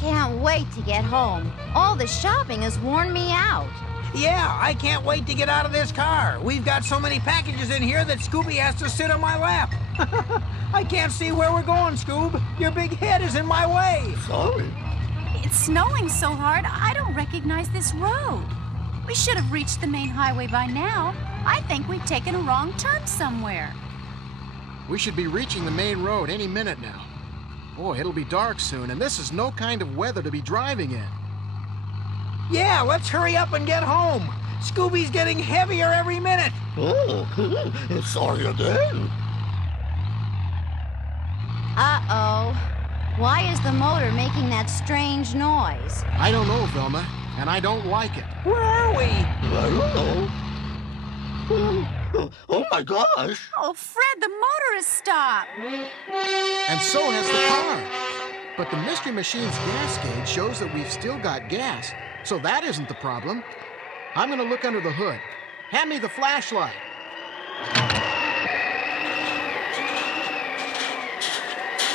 can't wait to get home. All the shopping has worn me out. Yeah, I can't wait to get out of this car. We've got so many packages in here that Scooby has to sit on my lap. I can't see where we're going, Scoob. Your big head is in my way. Sorry. It's snowing so hard, I don't recognize this road. We should have reached the main highway by now. I think we've taken a wrong turn somewhere. We should be reaching the main road any minute now. Boy, it'll be dark soon, and this is no kind of weather to be driving in. Yeah, let's hurry up and get home. Scooby's getting heavier every minute. Oh, sorry again. Uh-oh. Why is the motor making that strange noise? I don't know, Velma, and I don't like it. Where are we? I don't know. Oh my gosh. Oh, Fred, the motor has stopped. And so has the car. But the Mystery Machine's gas gauge shows that we've still got gas, so that isn't the problem. I'm gonna look under the hood. Hand me the flashlight.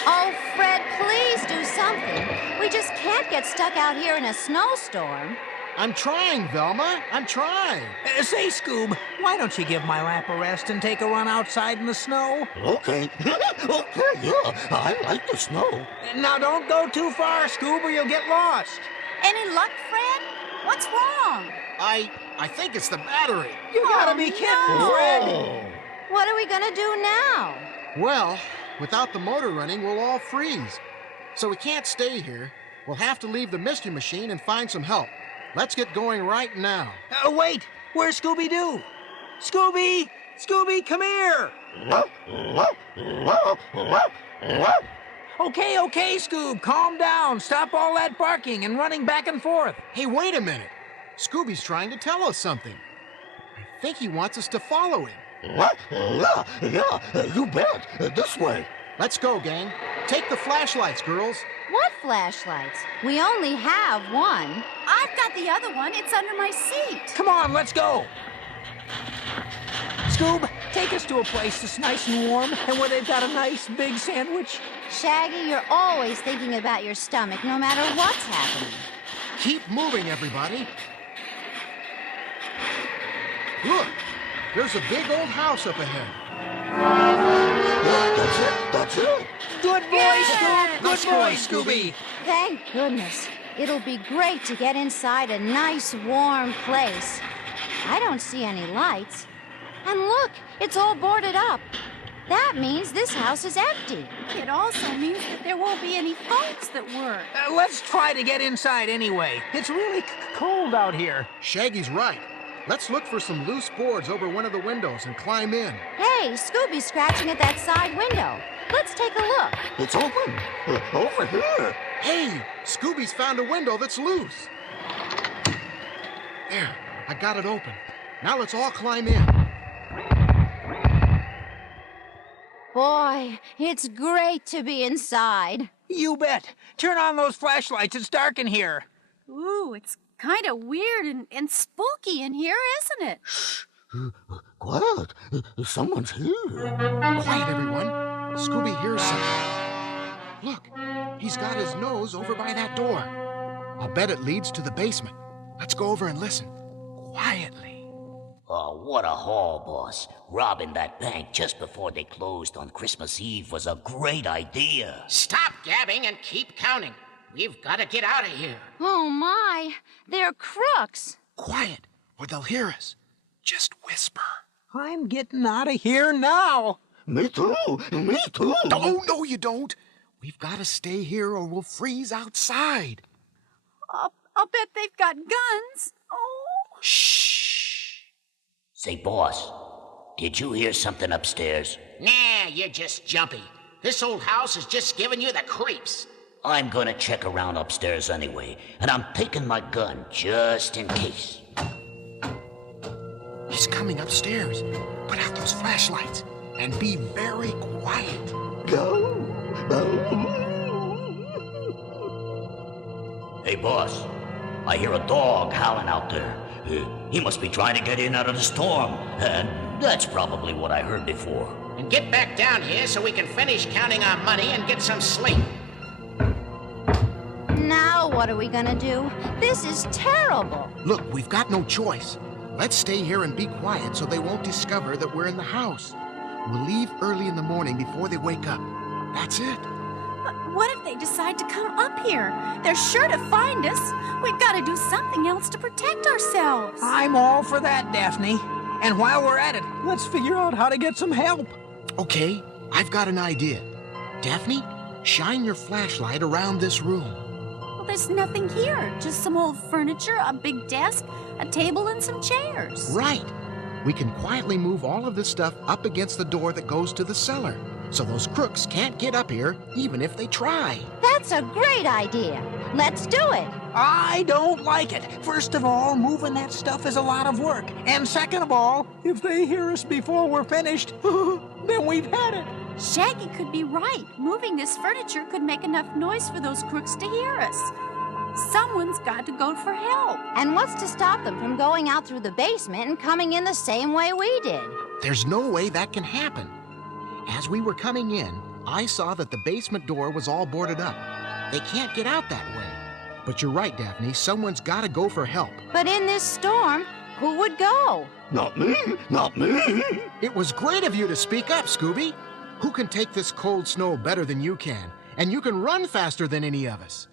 Oh, Fred, please do something. We just can't get stuck out here in a snowstorm. I'm trying, Velma. I'm trying. Say, Scoob, why don't you give my lap a rest and take a run outside in the snow? Okay. Okay, yeah. I like the snow. Now, don't go too far, Scoob, or you'll get lost. Any luck, Fred? What's wrong? I think it's the battery. You gotta be kidding, no. Fred. Oh. What are we gonna do now? Well, without the motor running, we'll all freeze. So we can't stay here. We'll have to leave the Mystery Machine and find some help. Let's get going right now. Wait, where's Scooby-Doo? Scooby! Scooby, come here! Okay, Scoob, calm down. Stop all that barking and running back and forth. Hey, wait a minute. Scooby's trying to tell us something. I think he wants us to follow him. Yeah, you bet. This way. Let's go, gang. Take the flashlights, girls. What flashlights? We only have one. I've got the other one. It's under my seat. Come on, let's go. Scoob, take us to a place that's nice and warm and where they've got a nice big sandwich. Shaggy, you're always thinking about your stomach, no matter what's happening. Keep moving, everybody. Look, there's a big old house up ahead. That's it. Good boy, Scoob. Good boy, Scooby. Thank goodness. It'll be great to get inside a nice, warm place. I don't see any lights. And look, it's all boarded up. That means this house is empty. It also means that there won't be any phones that work. Let's try to get inside anyway. It's really cold out here. Shaggy's right. Let's look for some loose boards over one of the windows and climb in. Hey, Scooby's scratching at that side window. Let's take a look. It's open. Over here. Hey, Scooby's found a window that's loose. There, I got it open. Now let's all climb in. Boy, it's great to be inside. You bet. Turn on those flashlights. It's dark in here. Ooh, it's kind of weird and spooky in here, isn't it? Quiet. Someone's here. Quiet, everyone. Scooby hears something. Look, he's got his nose over by that door. I'll bet it leads to the basement. Let's go over and listen. Quietly. Oh, what a haul, boss. Robbing that bank just before they closed on Christmas Eve was a great idea. Stop gabbing and keep counting. We've got to get out of here. Oh, my. They're crooks. Quiet, or they'll hear us. Just whisper. I'm getting out of here now. Me too. Me too. No, you don't. We've got to stay here or we'll freeze outside. I'll bet they've got guns. Oh. Shh. Say, boss, did you hear something upstairs? Nah, you're just jumpy. This old house is just giving you the creeps. I'm gonna check around upstairs anyway, and I'm taking my gun just in case. He's coming upstairs. Put out those flashlights and be very quiet. Go. Hey, boss, I hear a dog howling out there. He must be trying to get in out of the storm, and that's probably what I heard before. And get back down here so we can finish counting our money and get some sleep. Now So what are we gonna do? This is terrible. Look, we've got no choice. Let's stay here and be quiet so they won't discover that we're in the house. We'll leave early in the morning before they wake up. That's it. But what if they decide to come up here? They're sure to find us. We've got to do something else to protect ourselves. I'm all for that, Daphne. And while we're at it, let's figure out how to get some help. Okay, I've got an idea. Daphne, shine your flashlight around this room. Well, there's nothing here. Just some old furniture, a big desk, a table, and some chairs. Right. We can quietly move all of this stuff up against the door that goes to the cellar, so those crooks can't get up here even if they try. That's a great idea. Let's do it. I don't like it. First of all, moving that stuff is a lot of work. And second of all, if they hear us before we're finished, then we've had it. Shaggy could be right. Moving this furniture could make enough noise for those crooks to hear us. Someone's got to go for help. And what's to stop them from going out through the basement and coming in the same way we did? There's no way that can happen. As we were coming in, I saw that the basement door was all boarded up. They can't get out that way. But you're right, Daphne. Someone's got to go for help. But in this storm, who would go? Not me, not me. It was great of you to speak up, Scooby. Who can take this cold snow better than you can? And you can run faster than any of us.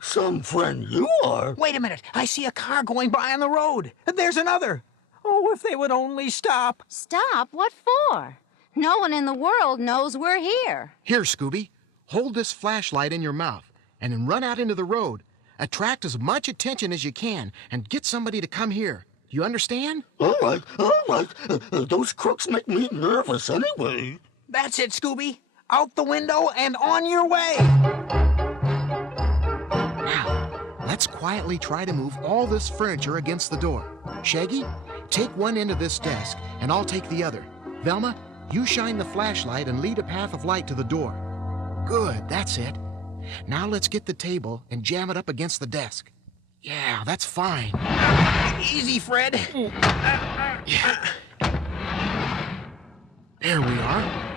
Some friend you are. Wait a minute. I see a car going by on the road. There's another. Oh, if they would only stop. Stop? What for? No one in the world knows we're here. Here, Scooby. Hold this flashlight in your mouth and then run out into the road. Attract as much attention as you can and get somebody to come here. You understand? All right, all right. Those crooks make me nervous anyway. That's it, Scooby. Out the window and on your way. Now, let's quietly try to move all this furniture against the door. Shaggy, take one end of this desk and I'll take the other. Velma, you shine the flashlight and lead a path of light to the door. Good, that's it. Now let's get the table and jam it up against the desk. Yeah, that's fine. Easy, Fred. There we are.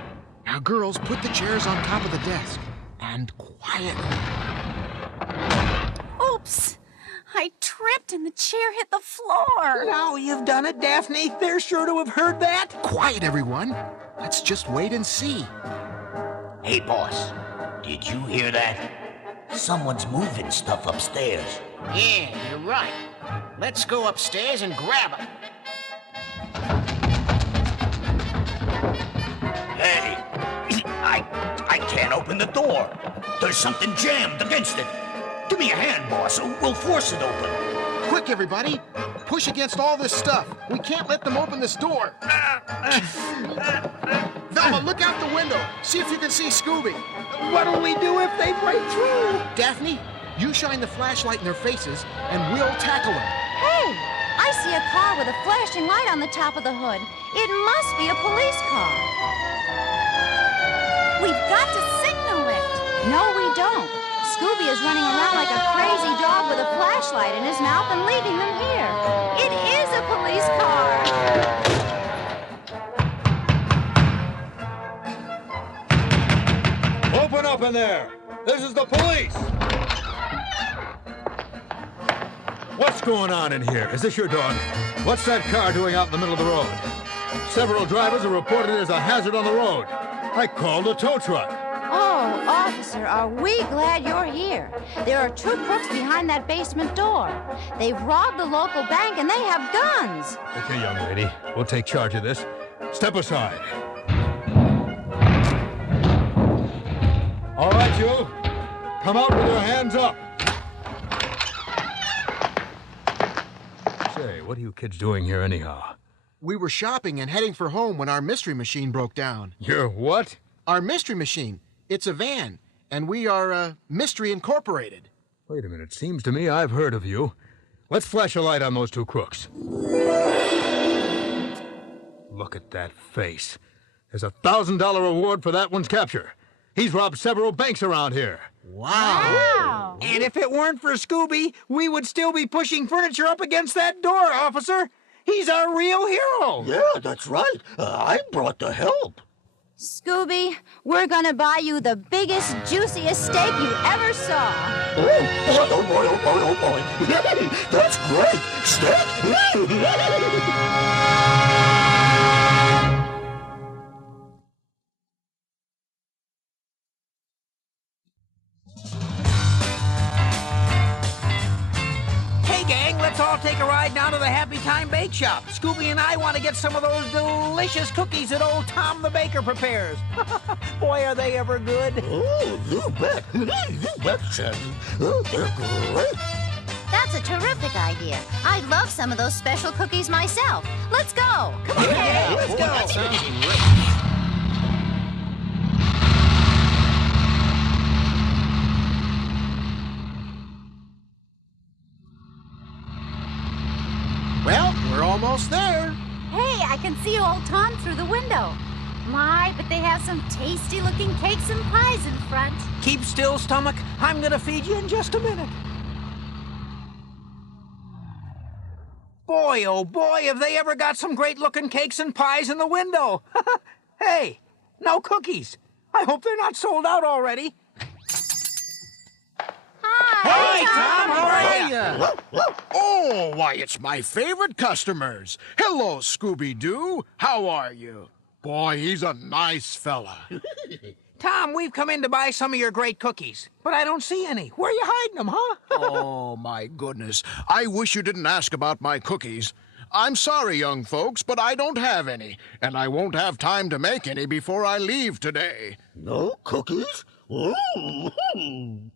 Now, girls, put the chairs on top of the desk. And quietly. Oops! I tripped and the chair hit the floor. Now you've done it, Daphne. They're sure to have heard that. Quiet, everyone. Let's just wait and see. Hey, boss, did you hear that? Someone's moving stuff upstairs. Yeah, you're right. Let's go upstairs and grab him. Hey, I can't open the door. There's something jammed against it. Give me a hand, boss. We'll force it open. Quick, everybody. Push against all this stuff. We can't let them open this door. Velma, look out the window. See if you can see Scooby. What'll we do if they break through? Daphne, you shine the flashlight in their faces, and we'll tackle them. Hey, I see a car with a flashing light on the top of the hood. It must be a police car. We've got to signal it. No, we don't. Scooby is running around like a crazy dog with a flashlight in his mouth and leading them here. It is a police car. Open up in there! This is the police! What's going on in here? Is this your dog? What's that car doing out in the middle of the road? Several drivers have reported it as a hazard on the road. I called a tow truck. Oh, officer, are we glad you're here. There are two crooks behind that basement door. They've robbed the local bank and they have guns. Okay, young lady, we'll take charge of this. Step aside. All right, you. Come out with your hands up. Say, what are you kids doing here anyhow? We were shopping and heading for home when our mystery machine broke down. Your what? Our mystery machine. It's a van, and we are, Mystery Incorporated. Wait a minute. Seems to me I've heard of you. Let's flash a light on those two crooks. Look at that face. There's a $1,000 reward for that one's capture. He's robbed several banks around here. Wow. And if it weren't for Scooby, we would still be pushing furniture up against that door, officer. He's our real hero. Yeah, that's right. I brought the help. Scooby, We're gonna buy you the biggest, juiciest steak you ever saw. Oh boy, oh boy, oh boy, oh boy. Yay, that's great. Steak. Hey, gang, let's all take a ride down to the Happy Time Bake Shop. Scooby and I want to get some of those delicious cookies that old Tom the Baker prepares. Boy, are they ever good. Oh, you bet. You bet, Sandy. Oh, they're great. That's a terrific idea. I'd love some of those special cookies myself. Let's go. Come on, Yeah, let's go. That sounds great. Well, we're almost there. Hey, I can see old Tom through the window. My, but they have some tasty-looking cakes and pies in front. Keep still, stomach. I'm gonna feed you in just a minute. Boy, oh boy, have they ever got some great-looking cakes and pies in the window. Hey, no cookies. I hope they're not sold out already. Hi. Hey, Tom, how are you? Oh, why, it's my favorite customers. Hello, Scooby-Doo. How are you? Boy, he's a nice fella. Tom, we've come in to buy some of your great cookies, but I don't see any. Where are you hiding them, huh? Oh, my goodness. I wish you didn't ask about my cookies. I'm sorry, young folks, but I don't have any, and I won't have time to make any before I leave today. No cookies? Ooh.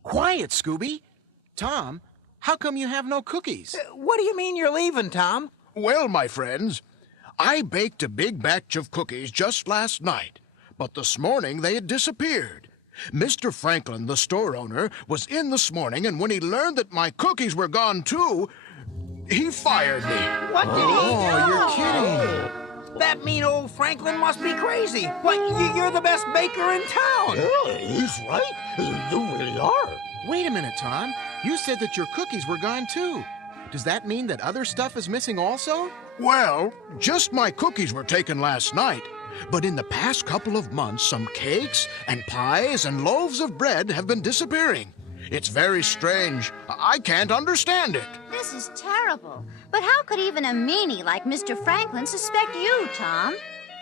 Quiet, Scooby. Tom, how come you have no cookies? What do you mean you're leaving, Tom? Well, my friends, I baked a big batch of cookies just last night, but this morning they had disappeared. Mr. Franklin, the store owner, was in this morning, and when he learned that my cookies were gone too, he fired me. What did he do? Oh, you're kidding. That mean old Franklin must be crazy. What, you're the best baker in town. Yeah, he's right. You really are. Wait a minute, Tom. You said that your cookies were gone too. Does that mean that other stuff is missing also? Well, just my cookies were taken last night. But in the past couple of months, some cakes and pies and loaves of bread have been disappearing. It's very strange. I can't understand it. This is terrible. But how could even a meanie like Mr. Franklin suspect you, Tom?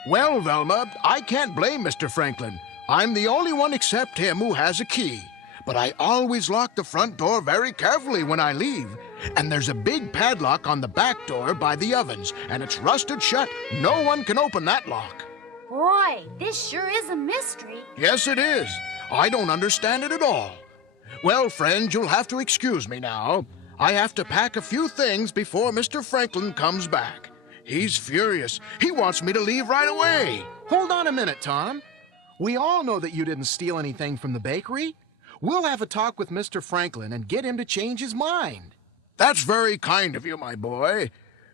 Well, Velma, I can't blame Mr. Franklin. I'm the only one except him who has a key. But I always lock the front door very carefully when I leave. And there's a big padlock on the back door by the ovens, and it's rusted shut. No one can open that lock. Boy, this sure is a mystery. Yes, it is. I don't understand it at all. Well, friends, you'll have to excuse me now. I have to pack a few things before Mr. Franklin comes back. He's furious. He wants me to leave right away. Hold on a minute, Tom. We all know that you didn't steal anything from the bakery. We'll have a talk with Mr. Franklin and get him to change his mind. That's very kind of you, my boy.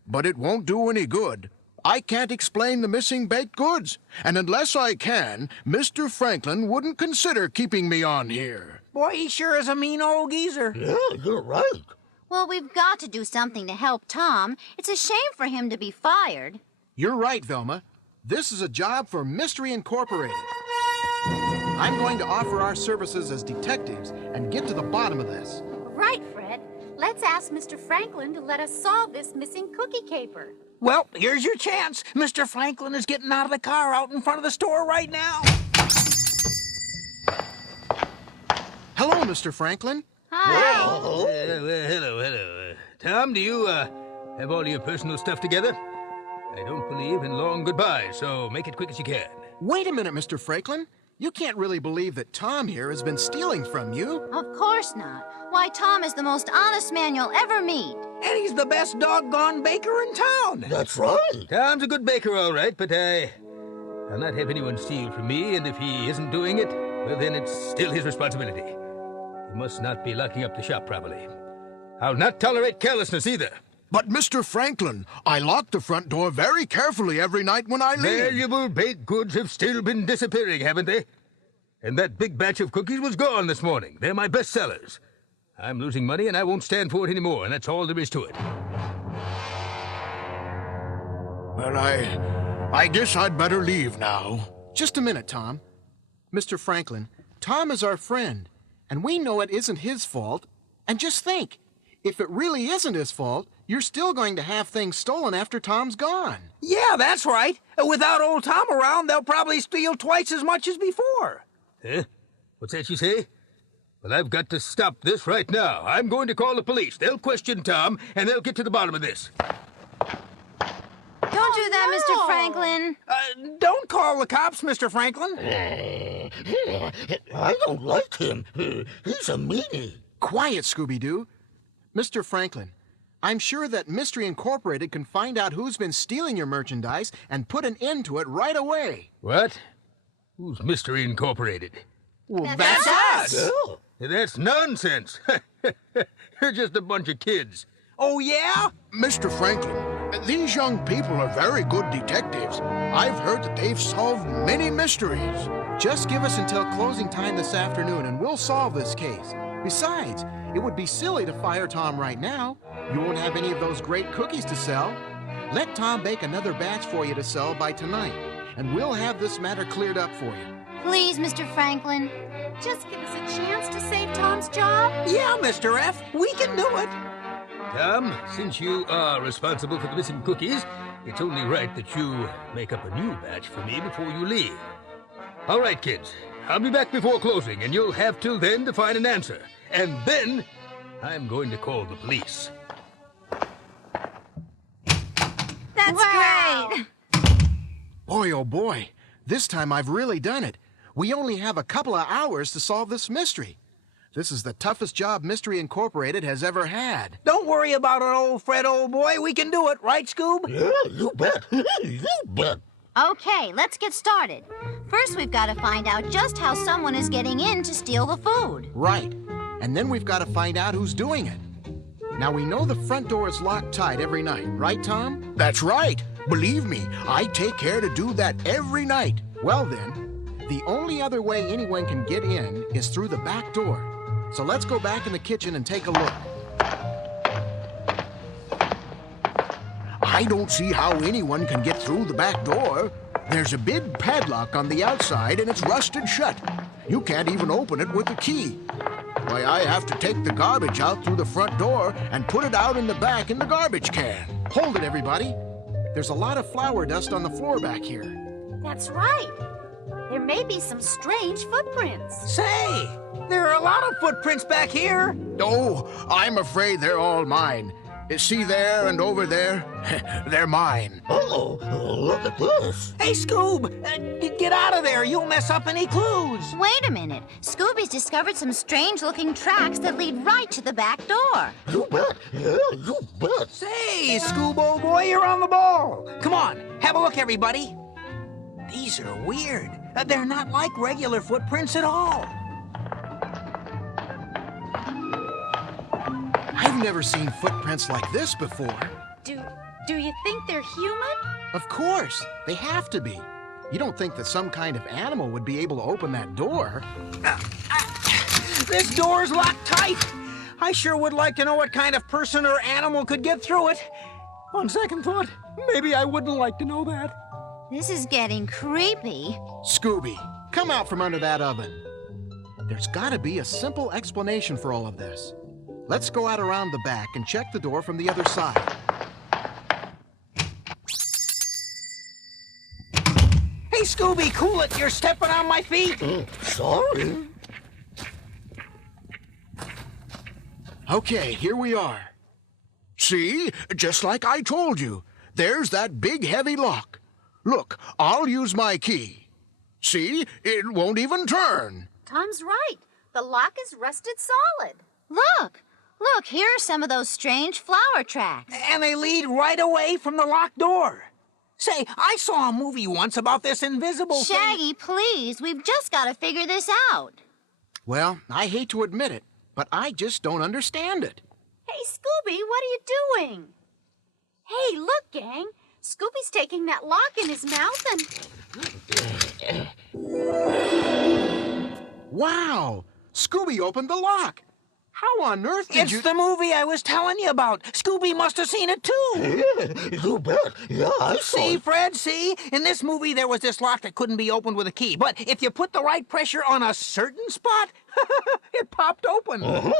But it won't do any good. I can't explain the missing baked goods. And unless I can, Mr. Franklin wouldn't consider keeping me on here. Boy, he sure is a mean old geezer. Yeah, you're right. Well, we've got to do something to help Tom. It's a shame for him to be fired. You're right, Velma. This is a job for Mystery Incorporated. I'm going to offer our services as detectives and get to the bottom of this. Right, Fred. Let's ask Mr. Franklin to let us solve this missing cookie caper. Well, here's your chance. Mr. Franklin is getting out of the car out in front of the store right now. Hello, Mr. Franklin. Hi. Hello. Tom, do you have all your personal stuff together? I don't believe in long goodbyes, so make it quick as you can. Wait a minute, Mr. Franklin. You can't really believe that Tom here has been stealing from you. Of course not. Why, Tom is the most honest man you'll ever meet. And he's the best doggone baker in town. That's right. Tom's a good baker, all right, but I'll not have anyone steal from me, and if he isn't doing it, well, then it's still his responsibility. He must not be locking up the shop properly. I'll not tolerate carelessness either. But, Mr. Franklin, I lock the front door very carefully every night when I leave. Valuable baked goods have still been disappearing, haven't they? And that big batch of cookies was gone this morning. They're my best sellers. I'm losing money, and I won't stand for it anymore, and that's all there is to it. Well, I guess I'd better leave now. Just a minute, Tom. Mr. Franklin, Tom is our friend, and we know it isn't his fault. And just think, if it really isn't his fault, you're still going to have things stolen after Tom's gone. Yeah, that's right. Without old Tom around, they'll probably steal twice as much as before. Huh? What's that you say? Well, I've got to stop this right now. I'm going to call the police. They'll question Tom, and they'll get to the bottom of this. Don't do that, Mr. Franklin. Don't call the cops, Mr. Franklin. I don't like him. He's a meanie. Quiet, Scooby-Doo. Mr. Franklin, I'm sure that Mystery Incorporated can find out who's been stealing your merchandise and put an end to it right away. What? Who's Mystery Incorporated? Well, That's us. Oh. That's nonsense. You're just a bunch of kids. Oh, yeah? Mr. Franklin, these young people are very good detectives. I've heard that they've solved many mysteries. Just give us until closing time this afternoon and we'll solve this case. Besides, it would be silly to fire Tom right now. You won't have any of those great cookies to sell. Let Tom bake another batch for you to sell by tonight, and we'll have this matter cleared up for you. Please, Mr. Franklin. Just give us a chance to save Tom's job. Yeah, Mr. F. We can do it. Tom, since you are responsible for the missing cookies, it's only right that you make up a new batch for me before you leave. All right, kids. I'll be back before closing, and you'll have till then to find an answer. And then, I'm going to call the police. That's great. Boy, oh boy, this time I've really done it. We only have a couple of hours to solve this mystery. This is the toughest job Mystery Incorporated has ever had. Don't worry about it, old Fred, old boy. We can do it, right, Scoob? Yeah, you bet. You bet. Okay, let's get started. First, we've got to find out just how someone is getting in to steal the food. Right. And then we've got to find out who's doing it. Now, we know the front door is locked tight every night, right, Tom? That's right. Believe me, I take care to do that every night. Well, then, the only other way anyone can get in is through the back door. So let's go back in the kitchen and take a look. I don't see how anyone can get through the back door. There's a big padlock on the outside and it's rusted shut. You can't even open it with a key. Why, I have to take the garbage out through the front door and put it out in the back in the garbage can. Hold it, everybody. There's a lot of flour dust on the floor back here. That's right. There may be some strange footprints. Say, there are a lot of footprints back here. Oh, I'm afraid they're all mine. See there and over there? They're mine. Uh-oh, look at this. Hey, Scoob, get out of there. You'll mess up any clues. Wait a minute. Scooby's discovered some strange-looking tracks that lead right to the back door. You bet. Yeah, you bet. Say, Scoob, old boy, you're on the ball. Come on, have a look, everybody. These are weird. They're not like regular footprints at all. I've never seen footprints like this before. Do you think they're human? Of course, they have to be. You don't think that some kind of animal would be able to open that door? This door's locked tight. I sure would like to know what kind of person or animal could get through it. On second thought, maybe I wouldn't like to know that. This is getting creepy. Scooby, come out from under that oven. There's got to be a simple explanation for all of this. Let's go out around the back and check the door from the other side. Hey, Scooby, cool it. You're stepping on my feet. Sorry. Okay, here we are. See? Just like I told you. There's that big heavy lock. Look, I'll use my key. See? It won't even turn. Tom's right. The lock is rusted solid. Look, here are some of those strange flower tracks. And they lead right away from the locked door. Say, I saw a movie once about this invisible thing. Shaggy, please, we've just got to figure this out. Well, I hate to admit it, but I just don't understand it. Hey, Scooby, what are you doing? Hey, look, gang. Scooby's taking that lock in his mouth and... Wow! Scooby opened the lock. How on earth did you... It's the movie I was telling you about. Scooby must have seen it too. Yeah, you bet. Yeah, I saw See, it. Fred, see? In this movie, there was this lock that couldn't be opened with a key. But if you put the right pressure on a certain spot, it popped open.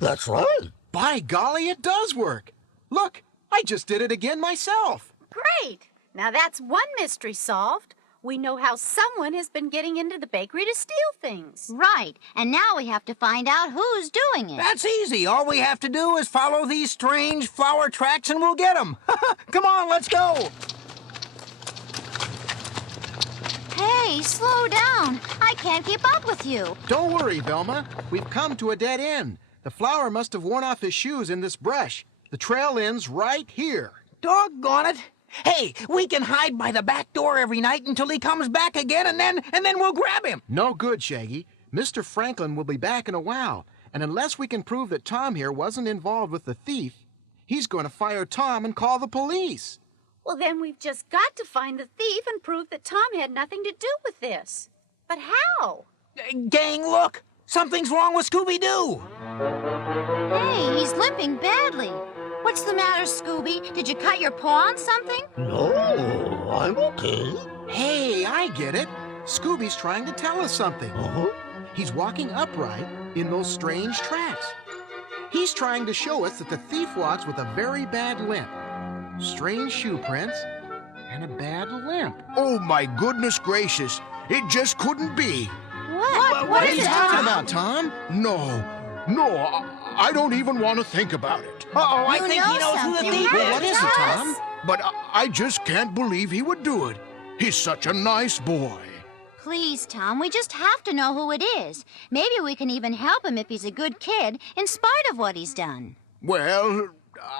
That's right. By golly, it does work. Look, I just did it again myself. Great! Now that's one mystery solved. We know how someone has been getting into the bakery to steal things. Right, and now we have to find out who's doing it. That's easy. All we have to do is follow these strange flower tracks and we'll get them. Come on, let's go. Hey, slow down. I can't keep up with you. Don't worry, Velma. We've come to a dead end. The flower must have worn off his shoes in this brush. The trail ends right here. Doggone it. Hey, we can hide by the back door every night until he comes back again, and then we'll grab him. No good, Shaggy. Mr. Franklin will be back in a while, and unless we can prove that Tom here wasn't involved with the thief, he's going to fire Tom and call the police. Well, then we've just got to find the thief and prove that Tom had nothing to do with this. But how? Gang, look. Something's wrong with Scooby-Doo. Hey, he's limping badly. What's the matter, Scooby? Did you cut your paw on something? No, I'm okay. Hey, I get it. Scooby's trying to tell us something. He's walking upright in those strange tracks. He's trying to show us that the thief walks with a very bad limp. Strange shoe prints and a bad limp. Oh, my goodness gracious. It just couldn't be. What? What are is you it, talking Tom? about, Tom? No, I don't even want to think about it. Uh-oh, I You think know he knows who the something. thief Well, is. what is it, Tom? But I just can't believe he would do it. He's such a nice boy. Please, Tom, we just have to know who it is. Maybe we can even help him if he's a good kid, in spite of what he's done. Well,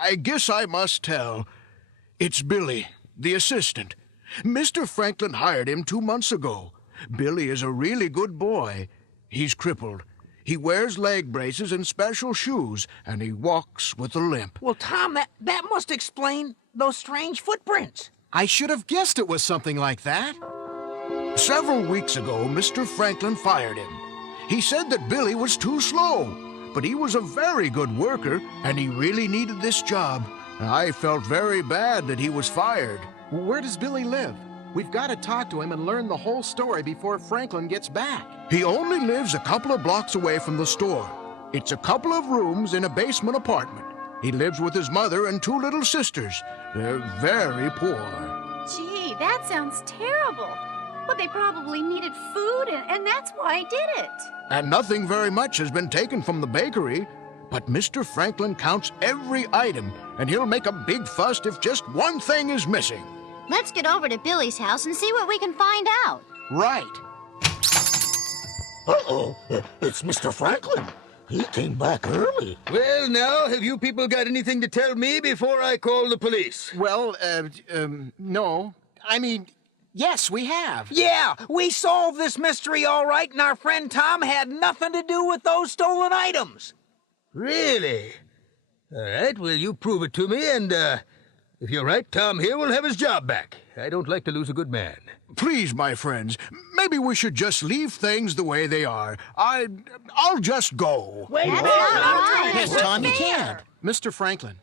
I guess I must tell. It's Billy, the assistant. Mr. Franklin hired him 2 months ago. Billy is a really good boy. He's crippled. He wears leg braces and special shoes, and he walks with a limp. Well, Tom, that must explain those strange footprints. I should have guessed it was something like that. Several weeks ago, Mr. Franklin fired him. He said that Billy was too slow, but he was a very good worker, and he really needed this job. I felt very bad that he was fired. Where does Billy live? We've got to talk to him and learn the whole story before Franklin gets back. He only lives a couple of blocks away from the store. It's a couple of rooms in a basement apartment. He lives with his mother and 2 little sisters. They're very poor. Gee, that sounds terrible. Well, they probably needed food, and that's why I did it. And nothing very much has been taken from the bakery. But Mr. Franklin counts every item, and he'll make a big fuss if just one thing is missing. Let's get over to Billy's house and see what we can find out. Right. Uh-oh, it's Mr. Franklin. He came back early. Well, now, have you people got anything to tell me before I call the police? Well, no. I mean, yes, we have. Yeah, we solved this mystery all right, and our friend Tom had nothing to do with those stolen items. Really? All right, well, you prove it to me, and, if you're right, Tom here will have his job back. I don't like to lose a good man. Please, my friends, maybe we should just leave things the way they are. I'll just go. That's not right. Yes, Tom, you can't. Mr. Franklin,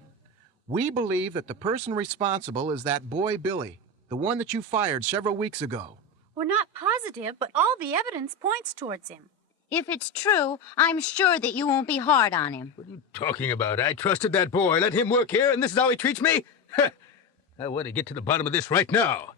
we believe that the person responsible is that boy Billy, the one that you fired several weeks ago. We're not positive, but all the evidence points towards him. If it's true, I'm sure that you won't be hard on him. What are you talking about? I trusted that boy, let him work here, and this is how he treats me? I want to get to the bottom of this right now.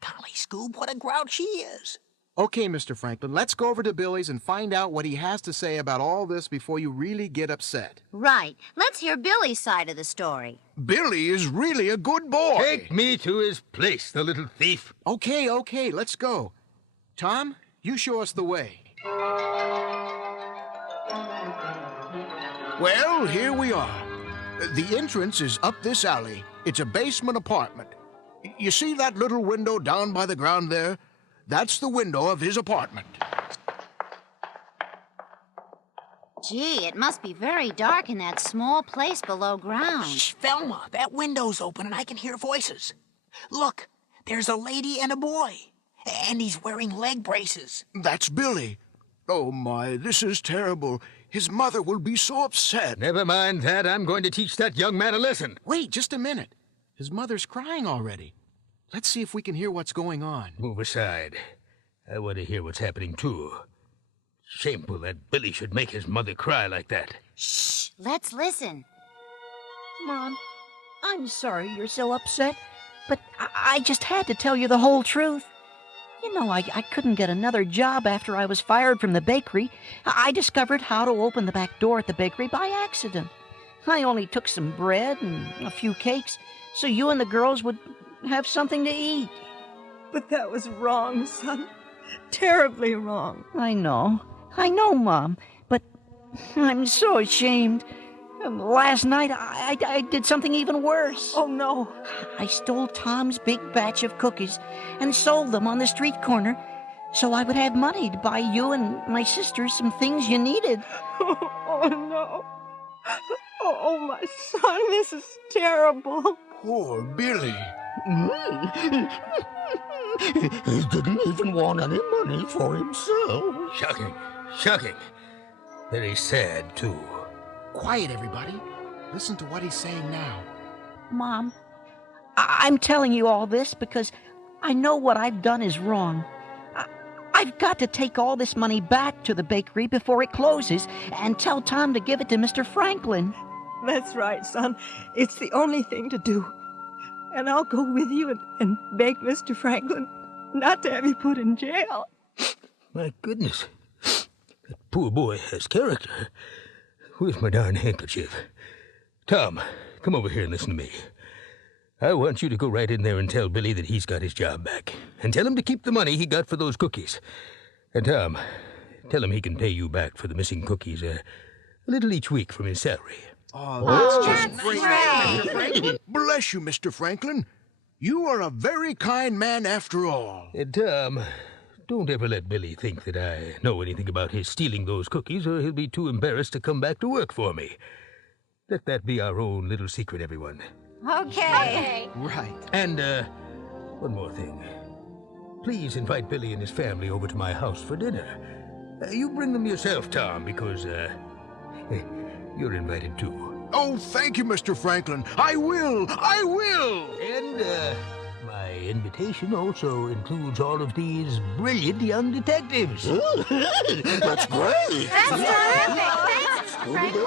Golly, Scoob, what a grouch he is. Okay, Mr. Franklin, let's go over to Billy's and find out what he has to say about all this before you really get upset. Right. Let's hear Billy's side of the story. Billy is really a good boy. Take me to his place, the little thief. Okay, let's go. Tom, you show us the way. Well, here we are. The entrance is up this alley. It's a basement apartment. You see that little window down by the ground there? That's the window of his apartment. Gee, it must be very dark in that small place below ground. Shh, Velma, that window's open and I can hear voices. Look, there's a lady and a boy. And he's wearing leg braces. That's Billy. Oh, my, this is terrible. His mother will be so upset. Never mind that. I'm going to teach that young man a lesson. Wait just a minute. His mother's crying already. Let's see if we can hear what's going on. Move aside. I want to hear what's happening, too. Shameful that Billy should make his mother cry like that. Shh, let's listen. Mom, I'm sorry you're so upset, but I just had to tell you the whole truth. You know, I couldn't get another job after I was fired from the bakery. I discovered how to open the back door at the bakery by accident. I only took some bread and a few cakes so you and the girls would have something to eat. But that was wrong, son. Terribly wrong. I know, Mom, but I'm so ashamed. Last night, I did something even worse. Oh, no. I stole Tom's big batch of cookies and sold them on the street corner so I would have money to buy you and my sisters some things you needed. Oh no. Oh, my son, this is terrible. Poor Billy. He didn't even want any money for himself. Shocking. Very sad, too. Quiet, everybody. Listen to what he's saying now. Mom, I'm telling you all this because I know what I've done is wrong. I've got to take all this money back to the bakery before it closes and tell Tom to give it to Mr. Franklin. That's right, son. It's the only thing to do. And I'll go with you and beg Mr. Franklin not to have you put in jail. My goodness. That poor boy has character. Where's my darn handkerchief? Tom, come over here and listen to me. I want you to go right in there and tell Billy that he's got his job back. And tell him to keep the money he got for those cookies. And Tom, tell him he can pay you back for the missing cookies a little each week from his salary. Oh, that's just great. Mr. Franklin. Bless you, Mr. Franklin. You are a very kind man after all. And Tom, don't ever let Billy think that I know anything about his stealing those cookies, or he'll be too embarrassed to come back to work for me. Let that be our own little secret, everyone. Okay. Right. And, one more thing. Please invite Billy and his family over to my house for dinner. You bring them yourself, Tom, because, you're invited too. Oh, thank you, Mr. Franklin. I will! And, my invitation also includes all of these brilliant young detectives. That's great. That's terrific. Thanks, Franklin.